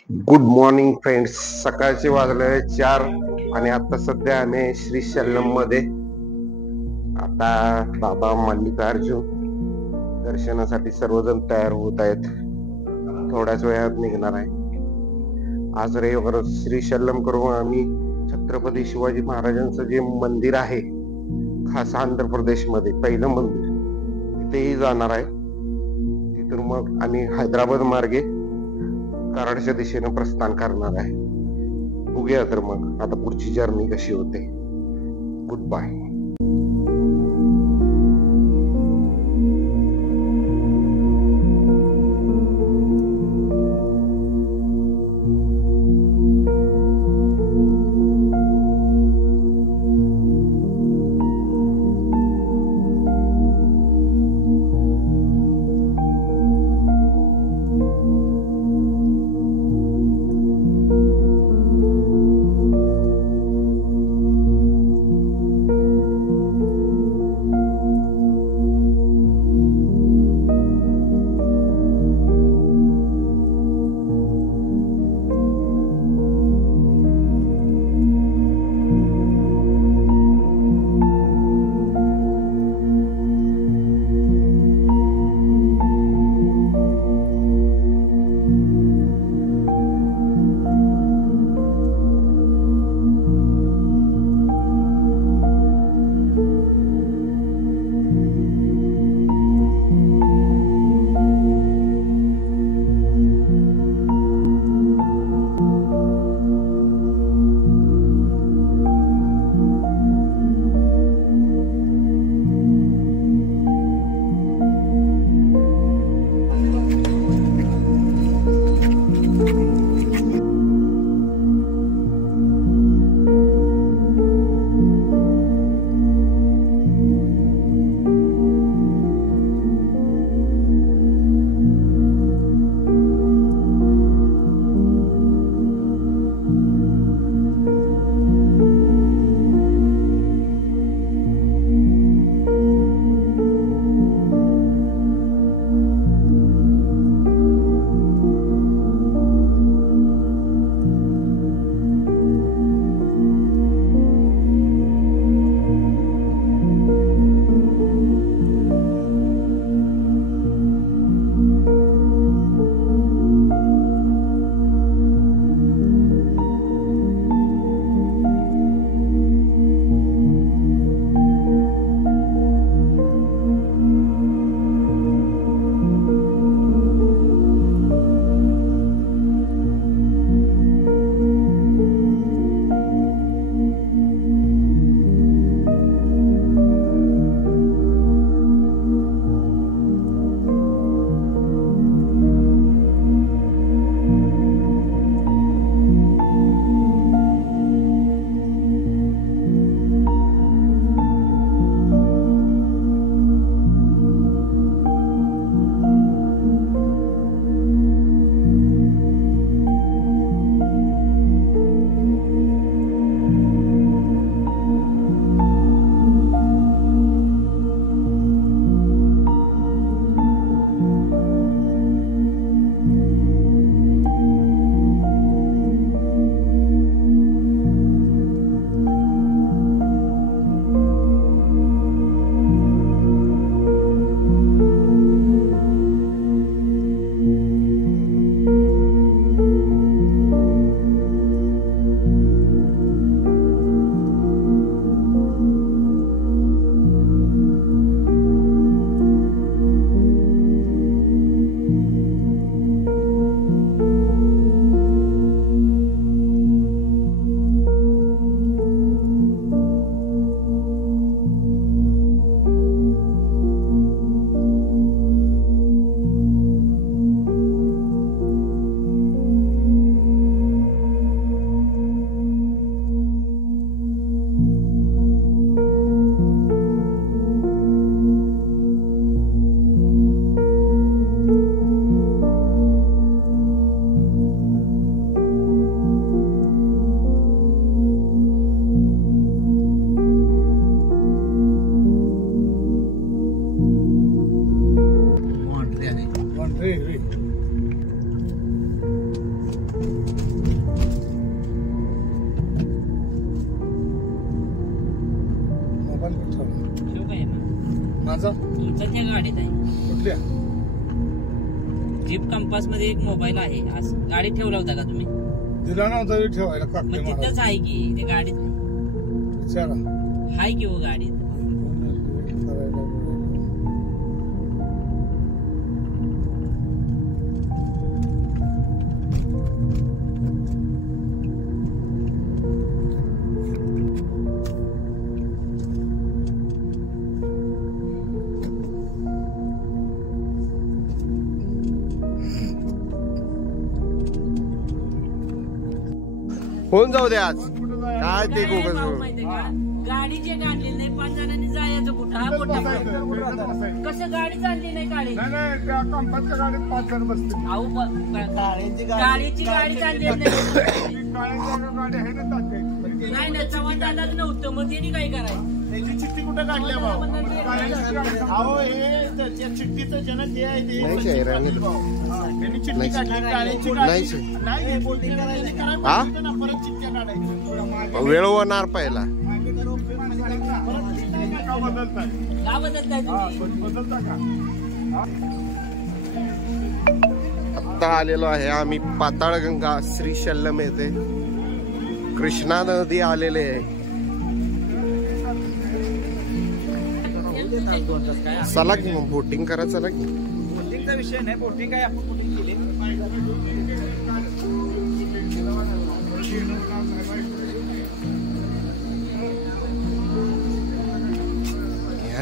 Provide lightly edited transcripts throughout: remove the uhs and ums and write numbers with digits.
Good morning friends. सकाळचे वाजले 4 आणि आता सध्या आम्ही श्रीशैल्यम मध्ये. आता बाबा मल्लिकार्जुन दर्शनासाठी सर्वजण तयार होत आहेत. थोड्याच वेळात निघणार आहे. आज रविवार श्रीशैल्यम करून आम्ही छत्रपती शिवाजी महाराजांचं जे मंदिर आहे खास आंध्र प्रदेश मध्ये पहिलं मंदिर तिथेही जाणार आहे. तिथून मग आम्ही हैदराबाद मार्गे कराडच्या दिशेने प्रस्थान करणार आहे. बघूया तर मग आता पुढची जर्नी कशी होते. Goodbye. कोणाचा? तुमचा त्या गाडीत आहे. कुठल्या? जीप कंपास मध्ये एक मोबाईल आहे. गाडीत ठेवला होता का तुम्ही? दिला नव्हता ठेवायला. मग तिथंच आहे की त्या गाडीत आहे की हो गाडीत. होऊन जाऊ दे आज काय ते गोगल गाडी जे काढली नाही 5 जणांनी जायचं कुठं हा मोठा कसं गाडी चालली नाही गाडी कंपासच्या गाडीत 5 जण बसते. अहो गाडीची गाडी चालली नाही ना चव्हाण दादाच नव्हतं मग त्यांनी काय करायचं? त्याची चिठ्ठी कुठं काढल्या अहो हे त्या चिठ्ठीचं जनक जे आहे ते त्यांनी चिठ्ठी काढली काळ्याची नाही बोटिंग करायची परत चिठ्ठ्या काढायच्या वेळ होणार पहिला का बदलता का? आता आलेलो आहे आम्ही पाताळगंगा श्रीशल्यम येथे. कृष्णा नदी आलेले आहे. चला की मग बोटिंग करा. चला की बोटिंगचा विषय नाही. बोटिंग काय आपण बोटिंग केली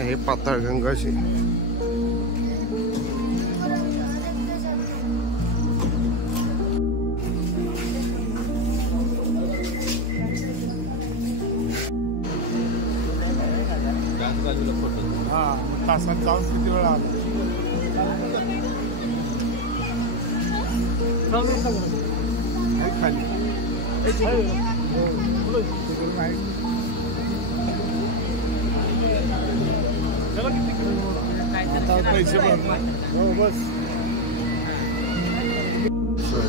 हे पाताळगंगाची तासात जाऊन किती वेळा आला? खाली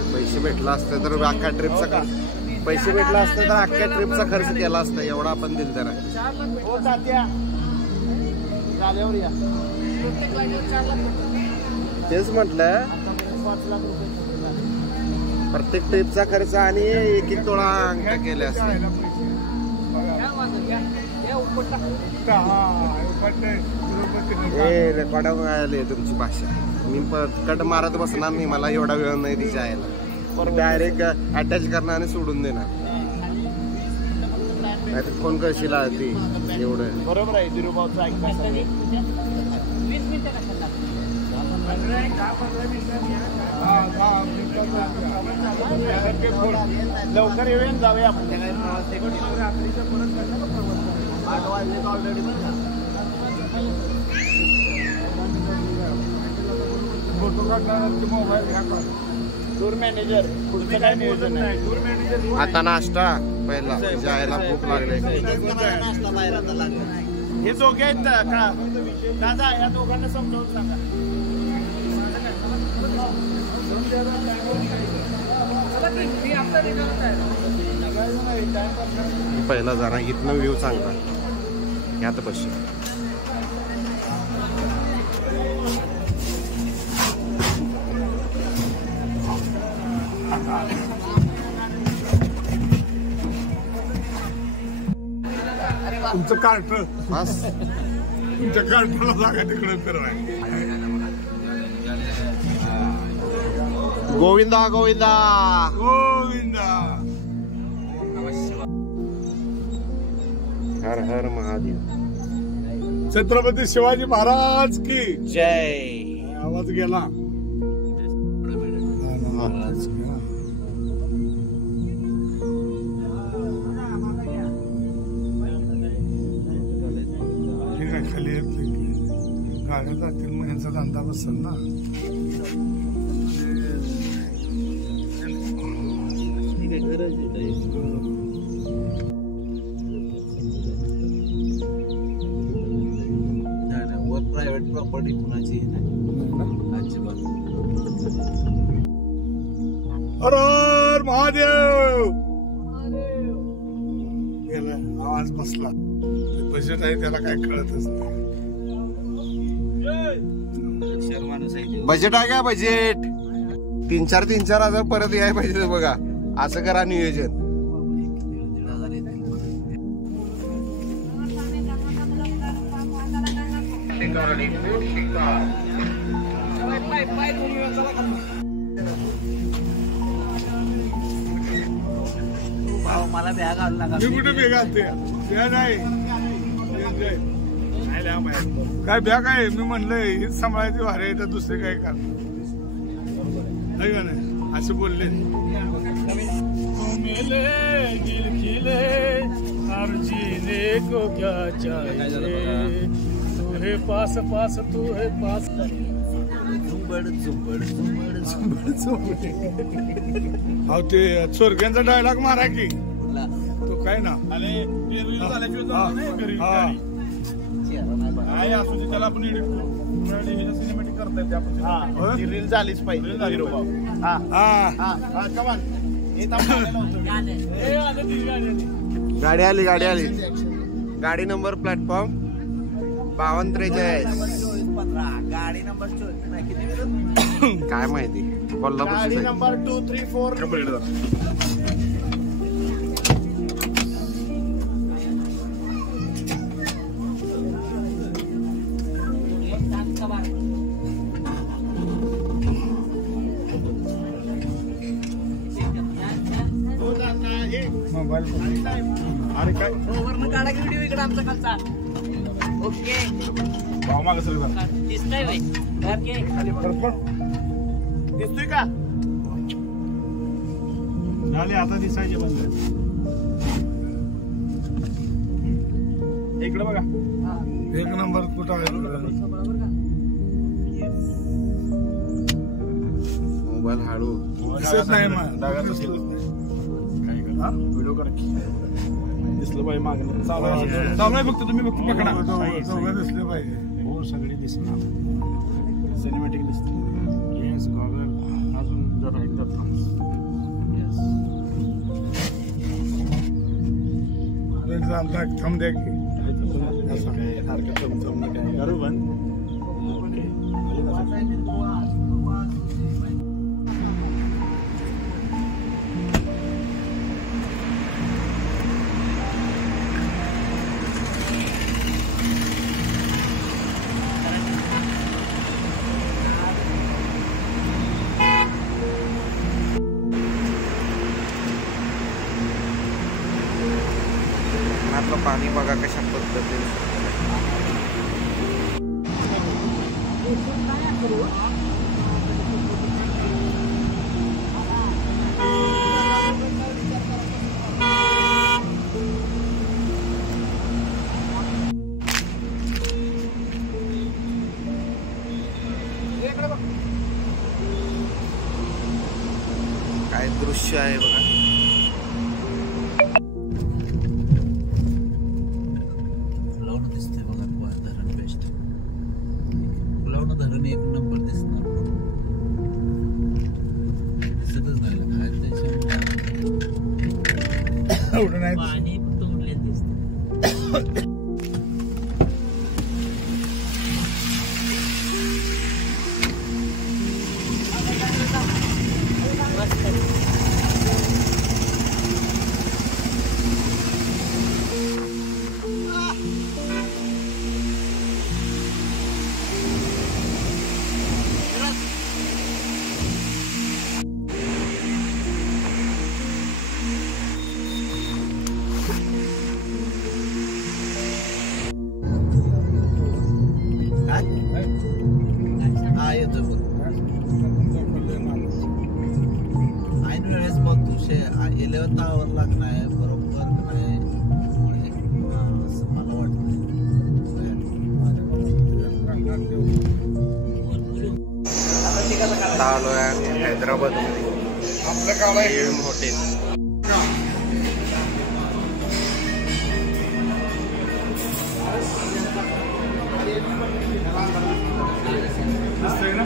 पैसे भेटला असतं तर अख्ख्या ट्रिपचा खर्च अख्ख्या ट्रिपचा खर्च केला असता. एवढा आपण दिलदार आहे. हो तात्या झाल्यावर या. तेच म्हटलं प्रत्येक ट्रिपचा खर्च आणि एक तोळा अंगठा केले असते. रेकॉर्ड आले तुमची भाषा. मी कट मारत बसणार नाही. मला एवढा वेळ नाही तिच्या यायला. डायरेक्ट अटॅच करणार आणि सोडून देणार. नाही तर फोन करशील ती एवढं बरोबर आहे. दिरुभाऊचं ऐकण्यासाठी 20 मिनिटं कशाला लवकर येऊया जाऊया आपण. 8 वाजले ऑलरेडी. फोटो काढणार मोबाईल घ्या. टूर मॅनेजर पुढचं काय नियोजन आहे? आता नाश्ता पहिला जायला भूक लागले. हे दोघे आहेत का दादा? या दोघांना समजावून सांगा. पहिला जरा इथनं व्ह्यू चांगला यात पश्चिम. तुमचं कार्ट बस तुमच्या कार्टला जागा तिकडे फिरवाय. गोविंदा गोविंदा गोविंदा. हर हर महादेव. छत्रपती शिवाजी महाराज की जय. आवाज गेला. खाली गाड्या जातील मग यांचा धंदा बसेल ना. प्रायव्हेट प्रॉपर्टी कुणाची अजिबात. हर हर महादेव. आवाज बसला. बजेट आहे त्याला काय कळतच नाही. बजेट आहे का बजेट 3-4 हजार परत यायला पाहिजे बघा. असं करा नियोजन. मला बॅग आणू नका. मी कुठे बॅग आणते? बॅग आहे काय बॅग आहे? मी म्हणलंय हीच सांभाळायची वारे आहे तर दुसरे काय कर का नाही असं बोलले. तू हे पास पास तू हे पास अहो ते चोरक्यांचा डायलॉग मारा की तो काय ना असू दे त्याला आपण सिनेमॅटिक करता येते आपण. रील झालीच पाहिजे. गाडी आली गाडी नंबर प्लॅटफॉर्म 5243. गाडी नंबर 24 काय माहिती कोल्हापूर गाडी नंबर 234. अरे काय काढा की व्हिडिओ इकडे आमचा खालचा. ओके भाव माग सर दिसतंय बाई. ओके दिसतोय का? झाले आता दिसायचे बंद. इकडे बघा 1 नंबर कुठं आहे? मोबाईल हळू दिसत नाही व्हिडिओ करा दिसलं पाहिजे मागणं चालू आहे फक्त तुम्ही फक्त पकडा. सगळं दिसलं पाहिजे. हो सगळे दिसणार सिनेमॅटिक दिसते. येस गॉगल अजून जरा एकदा थंब द्या की सारखं चमचम काय करू बंद. आपलं पाणी बघा कशा पद्धतीने. काय दृश्य आहे बघा. धरण 1 नंबर दिसणार. दिसतच नाही पाणी तोंडले दिसते. ऐन वेळेस बघ तुझे 11 तावर लागणार बरोबर नाही असं मला वाटतं. आता आलोय आम्ही हैदराबाद मध्ये आपलं काम आहे हॉटेल. दिसतंय ना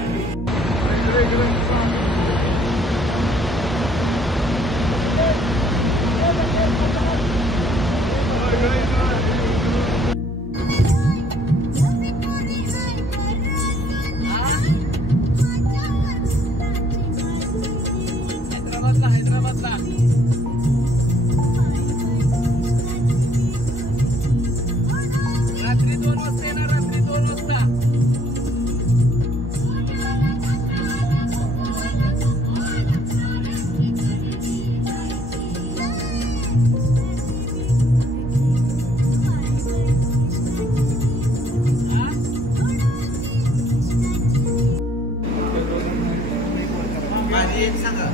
हैदराबादला रात्री 2 वाजता येणार, रात्री 2 वाजता. माझी एक सांगा.